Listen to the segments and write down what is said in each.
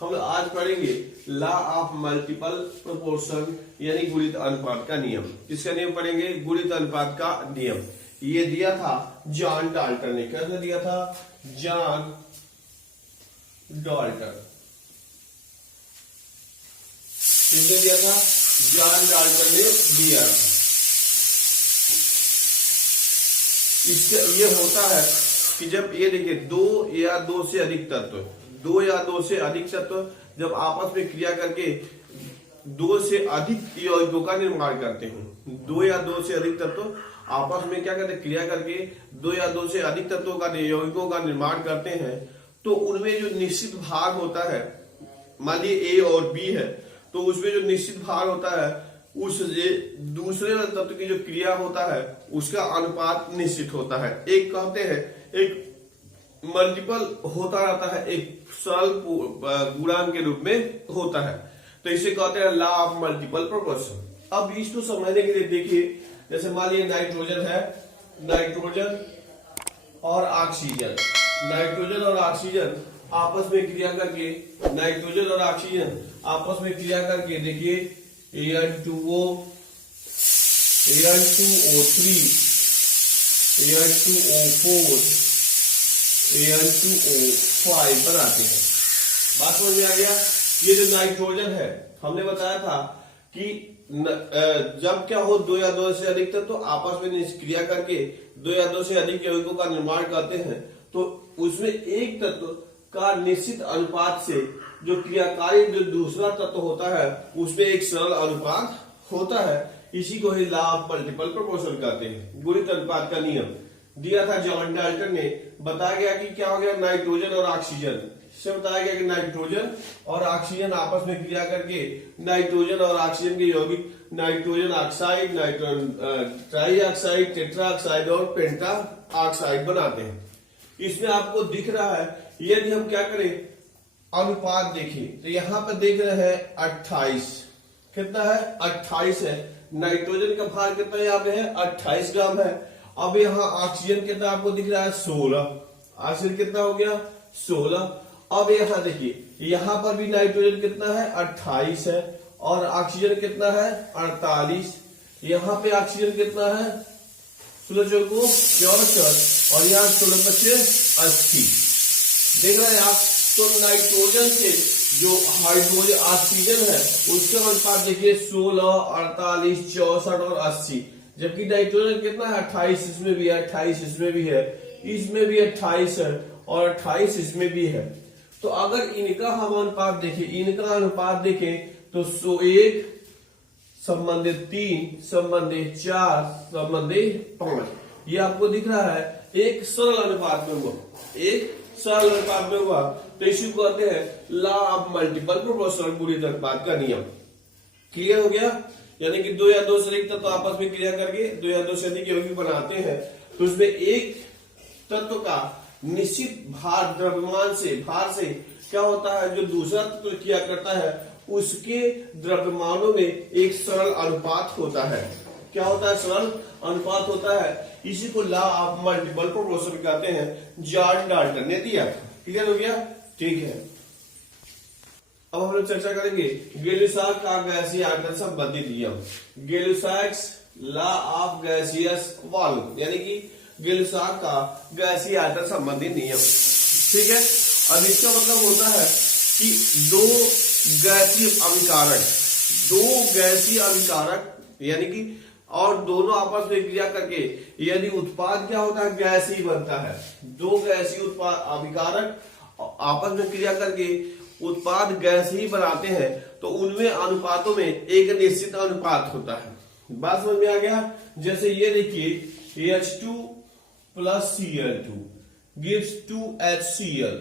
हम आज पढ़ेंगे लॉ ऑफ मल्टीपल प्रोपोर्शन यानी गुणित अनुपात का नियम। किसका नियम पढ़ेंगे? गुणित अनुपात का नियम। ये दिया था जॉन डाल्टन ने। कैसे दिया था? John Dalton. किसने दिया था? जॉन डाल्टन ने दिया था। इससे ये होता है कि जब ये देखिए दो या दो से अधिक तत्व जब आपस में क्रिया करके दो से अधिक यौगिकों का निर्माण करते हैं। दो या दो से अधिक तत्व आपस में क्या करते हैं? क्रिया करके दो या दो से अधिक तत्वों का यौगिकों का निर्माण करते हैं। तो उनमें जो निश्चित भाग होता है, मान लीजिए ए और बी है, तो उसमें जो निश्चित भाग होता है उस दूसरे तत्व की जो क्रिया होता है उसका अनुपात निश्चित होता है। एक कहते हैं एक मल्टीपल होता रहता है, एक सरल गुणांक के रूप में होता है, तो इसे कहते हैं लॉ ऑफ मल्टीपल प्रोपोर्शन। अब इसको समझने के लिए देखिए, जैसे मान लीजिए नाइट्रोजन है, नाइट्रोजन और ऑक्सीजन, नाइट्रोजन और ऑक्सीजन आपस में क्रिया करके, नाइट्रोजन और ऑक्सीजन आपस में क्रिया करके देखिए N2O, N2O3, N2O4, N2O5 बनाते हैं। बात समझ में आ गया? ये जो नाइट्रोजन है, हमने बताया था कि जब क्या हो, दो या दो से अधिक तत्व तो आपस में निष्क्रिया करके दो या दो से अधिक यौगिकों का निर्माण करते हैं, तो उसमें एक तत्व का निश्चित अनुपात से जो क्रियाकारी जो दूसरा तत्व होता है उसमें एक सरल अनुपात होता है। इसी को ही लॉ ऑफ मल्टीपल प्रोपोर्शन कहते हैं, गुणित अनुपात का नियम। दिया था जॉन डाल्टन ने। बताया गया कि क्या हो गया, नाइट्रोजन और ऑक्सीजन से बताया गया कि नाइट्रोजन और ऑक्सीजन आपस में क्रिया करके नाइट्रोजन और ऑक्सीजन के यौगिक nitrogen oxide, nitrogen try oxide, tetra oxide और पेंटा ऑक्साइड बनाते हैं। इसमें आपको दिख रहा है, यदि हम क्या करें, अनुपात देखें तो यहाँ पर देख रहे हैं 28। कितना है? 28 है। नाइट्रोजन का भार कितना यहाँ पे है? 28 ग्राम है। अब यहाँ ऑक्सीजन कितना आपको दिख रहा है? 16। ऑक्सीजन कितना हो गया? 16। अब यहाँ देखिए, यहाँ पर भी नाइट्रोजन कितना है? 28 है। और ऑक्सीजन कितना है? 48। यहाँ पे ऑक्सीजन कितना है? 16 चौको 64 और यहाँ 16 बचे 80। देख रहे हैं आप? तो नाइट्रोजन से जो हाइड्रोजन ऑक्सीजन है उसका अनुपात देखिए 16, 48, 64 और 80। जबकि नाइट्रोजन कितना है? 28 इसमें भी है, 28 इसमें भी है, इसमें भी 28 है और 28 इसमें भी है। तो अगर इनका हम अनुपात देखें, इनका अनुपात देखें तो 101 संबंधित 3 संबंधित 4 संबंधित 5, ये आपको दिख रहा है एक सरल अनुपात में हुआ, एक सरल अनुपात में हुआ। तो इसी को कहते हैं लॉ ऑफ मल्टीपल प्रोपोर्शन, गुणित अनुपात का नियम। क्लियर हो गया? यानी कि दो या दो से अधिक तत्व आपस में क्रिया करके दो या दो से अधिक यौगिक बनाते हैं, तो उसमें एक तत्व का निश्चित भार द्रव्यमान से, भार से क्या होता है, जो दूसरा तत्व क्रिया करता है उसके द्रव्यमानों में एक सरल अनुपात होता है। क्या होता है? सरल अनुपात होता है। इसी को लॉ ऑफ मल्टीपल प्रोपोर्शन कहते हैं, जॉन डाल्टन ने दिया। क्लियर हो गया? ठीक है। अब हम लोग चर्चा करेंगे गैलुसाक का गैसीय आयतन संबंधी नियम, गैलुसाक्स लॉ ऑफ गैसियस वॉल्यूम, यानी कि गैलुसाक का गैसीय आयतन संबंधी नियम। ठीक है। अब इसका मतलब होता है कि दो गैसीय अभिकारक यानी कि और दोनों आपस में क्रिया करके यदि उत्पाद क्या होता है? गैस ही बनता है। दो गैसीय उत्पाद अभिकारक आपस में क्रिया करके उत्पाद गैस ही बनाते हैं, तो उनमें अनुपातों में एक निश्चित अनुपात होता है। बात समझ में आ गया? जैसे ये देखिए H2 plus Cl2 gives 2HCl,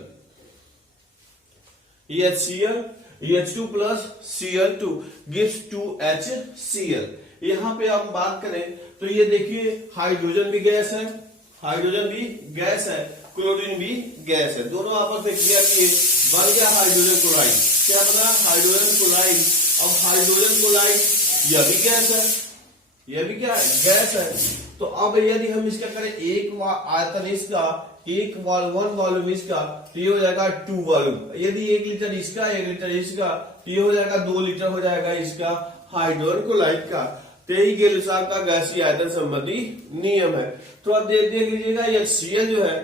H2 plus Cl2 gives 2HCl। यहाँ पे हम बात करें तो ये देखिए हाइड्रोजन भी गैस है, हाइड्रोजन भी गैस है, क्लोरीन भी गैस है, दोनों आपस में क्रिया किए बन गया हाइड्रोजन क्लोराइड। क्या बना? Hydrogen chloride. अब हाइड्रोजन क्लोराइड यह भी गैस है, यह भी क्या है? गैस है। तो अब यदि हम इसका करें एक आयतन इसका वन वॉल्यूम इसका, तो ये हो जाएगा 2 वॉल्यूम। यदि 1 लीटर इसका 1 लीटर इसका, तो ये हो जाएगा 2 लीटर हो जाएगा इसका हाइड्रोजन क्लोराइड का। तो यही गेल साहब का गैसीय आयतन संबंधी नियम है। तो अब देख लीजिएगा HCl जो है,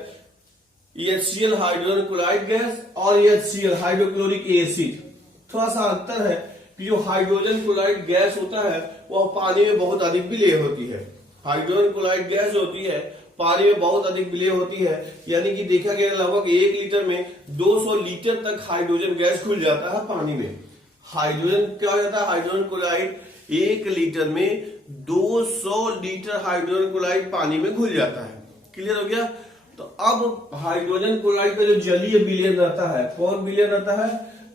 HCl हाइड्रोजन क्लोराइड गैस और HCl हाइड्रोक्लोरिक एसिड, थोड़ा सा अंतर है कि जो हाइड्रोजन क्लोराइड गैस होता है वह पानी में बहुत अधिक विलेय होती है। हाइड्रोजन क्लोराइड गैस होती है पानी में बहुत अधिक विलेय होती है, यानी कि देखा गया लगभग 1 लीटर में 200 लीटर तक हाइड्रोजन गैस घुल जाता है पानी में। हाइड्रोजन क्या हो जाता है, हाइड्रोजन क्लोराइड 1 लीटर में 200 लीटर हाइड्रोजन क्लोराइड पानी में घुल जाता है। क्लियर हो गया। तो अब हाइड्रोजन क्लोराइड पे जो जलीय विलयन रहता है, कौन विलयन रहता है,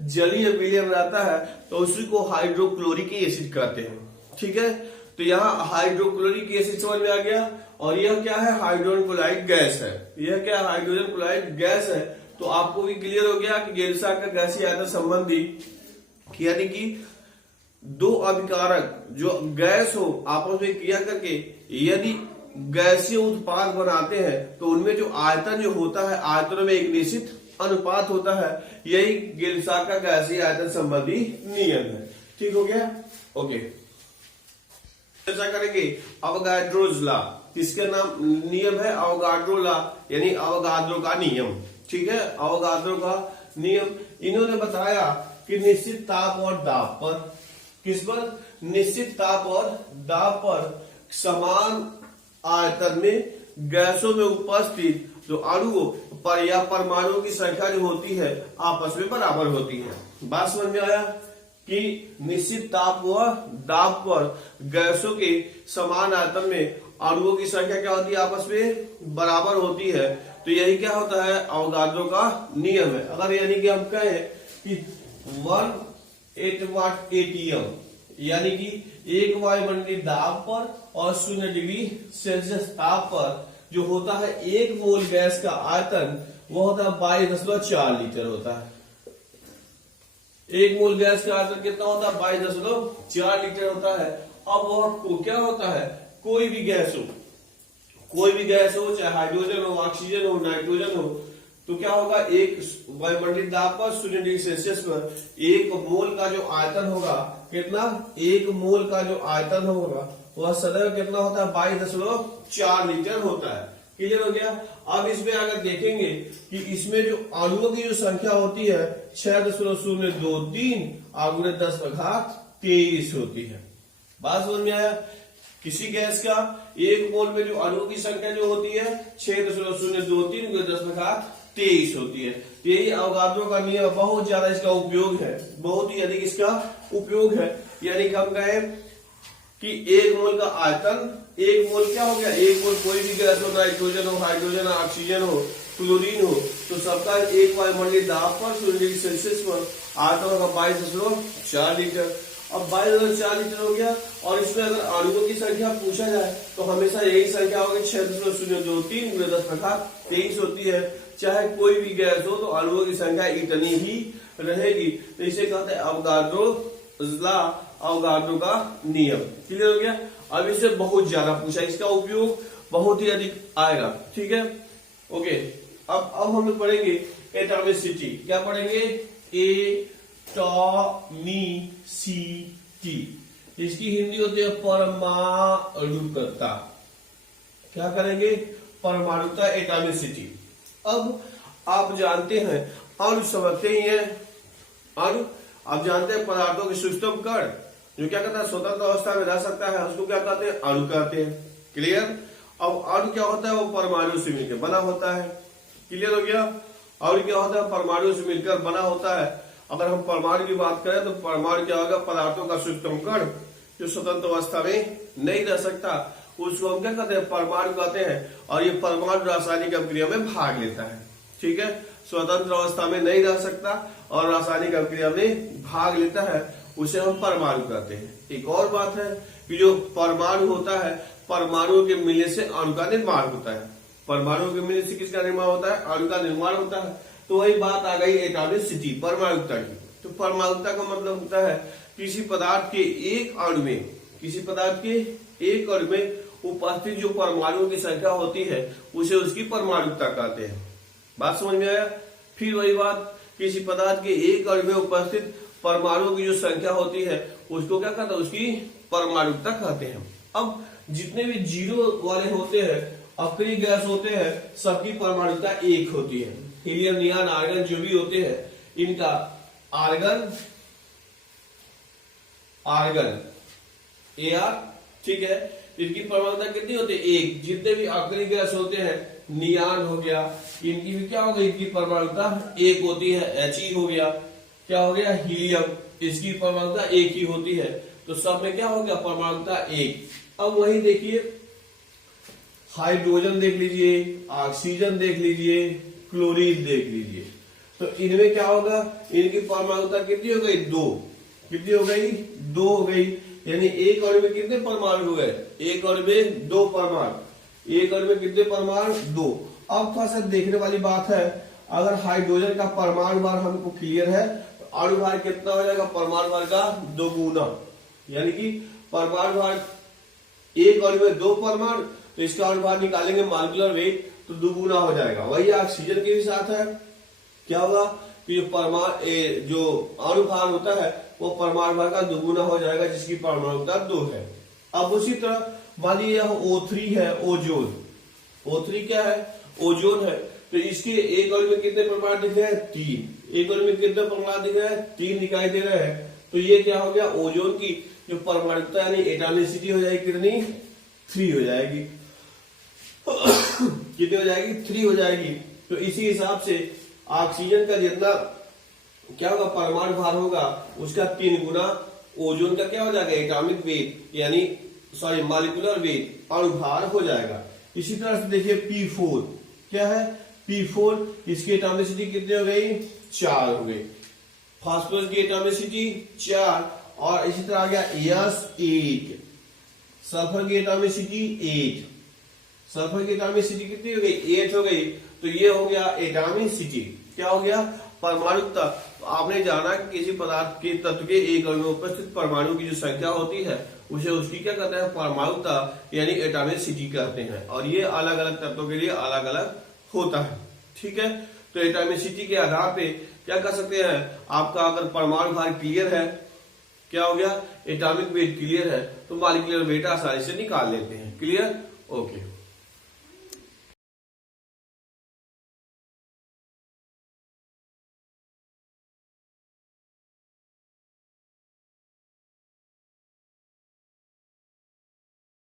जलीय विलयन रहता है, तो उसी को हाइड्रोक्लोरिक एसिड कहते हैं। ठीक है, तो यहाँ हाइड्रोक्लोरिक एसिड समझ में आ गया। और यह क्या है, हाइड्रोजन क्लोराइड गैस है। यह क्या है, हाइड्रोजन क्लोराइड गैस है। तो आपको भी क्लियर हो गया कि गेल साहब का गैसीय आयतन संबंधी, यानी कि 2 अभिकारक जो गैस हो आपस में क्रिया करके यदि गैसीय उत्पाद बनाते हैं तो उनमें जो आयतन जो होता है, आयतनों में एक निश्चित अनुपात होता है। यही गेल साहब का गैसीय आयतन संबंधी नियम है। ठीक हो गया, ओके। चर्चा करेंगे अवोगाड्रोज लॉ। इसका नाम नियम है अवोगाड्रो लॉ, यानी अवोगाड्रो का नियम। ठीक है, अवोगाड्रो का नियम। इन्होंने बताया कि निश्चित ताप और दाब पर, किस पर, निश्चित ताप और दाब पर समान आयतन में गैसों में उपस्थित जो अणुओं पर या परमाणुओं की संख्या जो होती है आपस में बराबर होती है। बात समझ में आया कि निश्चित ताप व दाब पर गैसों के समान आयतन में अणुओं की संख्या क्या होती है, आपस में बराबर होती है। तो यही क्या होता है, अवोगाड्रो का नियम है। अगर यानी कि हम कहें कि 1 वाट एटीएम, यानी कि 1 वायुमंडलीय दाब पर और 0 डिग्री सेल्सियस ताप पर जो होता है 1 मोल गैस का आयतन, वो होता है 22.4 लीटर होता है। 1 मोल गैस का आयतन कितना होता है, 22.4 लीटर होता है। अब वह क्या होता है, कोई भी गैस हो, कोई भी गैस हो, चाहे हाइड्रोजन हो, ऑक्सीजन हो, नाइट्रोजन हो, तो क्या होगा, 1 वायुमंडलीय दाब पर 0 डिग्री सेल्सियस पर 1 मोल का जो आयतन होगा, कितना, 1 मोल का जो आयतन होगा वह सदैव कितना होता है, 22.4 लीटर होता है। क्लियर हो गया। अब इसमें अगर देखेंगे कि इसमें जो अणुओं की जो संख्या होती है 6.023 आगुणे 10⁻23 होती है। बात समझ में आया। किसी गैस का 1 मोल में जो अणुओं की संख्या जो होती है 6.023 गुणे 10⁻23 होती है। यही अवोगाड्रो का नियम, बहुत ज्यादा इसका उपयोग है, बहुत ही अधिक इसका उपयोग है। यानी कि हम कहें कि 1 मोल का आयतन, 1 मोल क्या हो गया, 1 मोल कोई भी गैस हो, नाइट्रोजन हो, हाइड्रोजन हो, ऑक्सीजन हो, क्लोरीन हो, तो सबका 1 वायुमंडलीय दाब पर 0 डिग्री सेल्सियस पर आयतन होगा 22.4 लीटर। अब 22.4 लीटर हो गया। और इसमें अगर अणुओं की संख्या पूछा जाए तो हमेशा यही संख्या होगी 6.023 गुणे 10⁻23 होती है। चाहे कोई भी गैस हो तो अणुओं की संख्या इतनी ही रहेगी। तो इसे कहते हैं अवोगाड्रो लॉ, अवोगाड्रो का नियम। क्लियर हो गया। अब इसे बहुत ज्यादा पूछा, इसका उपयोग बहुत ही अधिक आएगा। ठीक है, ओके। अब हम लोग पढ़ेंगे एटॉमिसिटी। क्या पढ़ेंगे, एटॉमिसिटी। इसकी हिंदी होती है परमाणुकता। क्या करेंगे, परमाणुकता, एटॉमिसिटी। अब आप जानते हैं अणु समझते ही हैं, अणु आप जानते हैं पदार्थों के सूक्ष्म कण जो क्या कहता है, स्वतंत्र अवस्था में रह सकता है, उसको क्या कहते हैं, अणु कहते हैं। क्लियर। अब अणु क्या होता है, वो परमाणु से मिलकर बना होता है। क्लियर हो गया। अणु क्या होता है, परमाणु से मिलकर बना होता है। अगर हम परमाणु की बात करें तो परमाणु क्या होगा, पदार्थों का सूक्ष्म कण जो स्वतंत्र अवस्था में नहीं रह सकता, उसको हम क्या कहते हैं, परमाणु कहते हैं। और ये परमाणु रासायनिक अभिक्रिया में भाग लेता है। ठीक है, स्वतंत्र अवस्था में नहीं रह सकता और रासायनिक अभिक्रिया में भाग लेता है, उसे हम परमाणु कहते हैं। एक और बात है कि जो परमाणु होता है, परमाणुओं के मिलने से अणु का निर्माण होता है। परमाणुओं के मिलने से किसका निर्माण होता है, अणु का निर्माण होता है। तो वही बात आ गई एटॉमिसिटी, परमाणुकता की। तो परमाणुकता का मतलब होता है किसी पदार्थ के एक अणु में, किसी पदार्थ के एक अणु में उपस्थित जो परमाणुओं की संख्या होती है उसे उसकी परमाणुकता कहते हैं। बात समझ में आया? फिर वही बात, किसी पदार्थ के एक अणु में उपस्थित परमाणुओं की जो संख्या होती है उसको क्या कहते हैं? उसकी परमाणुकता कहते हैं। अब जितने भी जीरो वाले होते हैं, अक्रिय गैस होते हैं, सबकी परमाणुकता एक होती है। हीलियम, नियॉन, आर्गन जो भी होते हैं, इनका आर्गन Ar, ठीक है, इनकी परमाणुकता कितनी होती है? एक। जितने भी अक्रिय गैस होते हैं, नियॉन हो गया, इनकी भी क्या हो गई? इनकी परमाणुकता एक होती है। He हो गया, क्या हो गया? हीलियम, इसकी परमाणुकता एक ही होती है। तो सब में क्या हो गया? परमाणुकता एक। अब वही देखिए, हाइड्रोजन देख लीजिए, ऑक्सीजन देख लीजिए, क्लोरीन देख लीजिए, तो इनमें क्या होगा? इनकी परमाणुकता कितनी हो गई? दो। कितनी हो गई? दो हो गई। यानी एक अणु में कितने परमाणु हो गए? एक अणु में दो परमाणु। एक अणु में कितने परमाणु? दो। अब थोड़ा सा देखने वाली बात है, अगर हाइड्रोजन का परमाणु भार हमको क्लियर है, तो अणु भार कितना हो जाएगा? परमाणु भार का दोगुना। यानी कि परमाणु भार, एक अणु में दो परमाणु, तो इसका अणु भार निकालेंगे मॉलिक्यूलर वेट, तो दुगुना हो जाएगा। वही ऑक्सीजन के भी साथ है। क्या होगा कि जो अणु भार होता है वो परमाणु भार का दुगुना हो जाएगा, जिसकी परमाणुकता 2 है। अब उसी तरह मान लीजिए यह O3 है, ओजोन। O3 क्या है? ओजोन है। तो इसके एक अणु में कितने परमाणु दिख रहे हैं? 3। एक अणु में कितने परमाणु दिख रहे हैं? 3 दिखाई दे रहे हैं। तो ये क्या हो गया? ओजोन की जो परमाणुकता यानी एटॉमिसिटी हो जाएगी कितनी? 3 हो जाएगी। कितनी हो जाएगी? 3 हो जाएगी। तो इसी हिसाब से ऑक्सीजन का जितना क्या होगा? परमाणु भार होगा, उसका 3 गुना ओजोन का क्या हो जाएगा? एटॉमिक वेट, यानी सॉरी मॉलिक्यूलर वेट, अणु भार हो जाएगा। इसी तरह से देखिए P4 क्या है? P4, इसकी एटॉमिसिटी कितनी हो गई? 4 हो गई। फास्फोरस की एटॉमिसिटी 4, और इसी तरह आ गया S8, सल्फर की एटॉमिसिटी 8। सल्फर की एटॉमिसिटी कितनी हो गई? 8 हो गई। तो ये हो गया एटॉमिसिटी। क्या हो गया? परमाणुकता। तो आपने जाना कि किसी पदार्थ के तत्व के एक अणु में उपस्थित परमाणु की जो संख्या होती है उसे उसकी क्या कहते हैं? परमाणुकता, यानी एटॉमिसिटी कहते हैं। और ये अलग अलग तत्वों के लिए अलग अलग होता है। ठीक है, तो एटॉमिसिटी के आधार पे क्या कर सकते हैं? आपका अगर परमाणु भार क्लियर है, क्या हो गया? एटॉमिक वेट क्लियर है, तो मॉलिक्यूलर वेट आसानी से निकाल लेते हैं। क्लियर? ओके।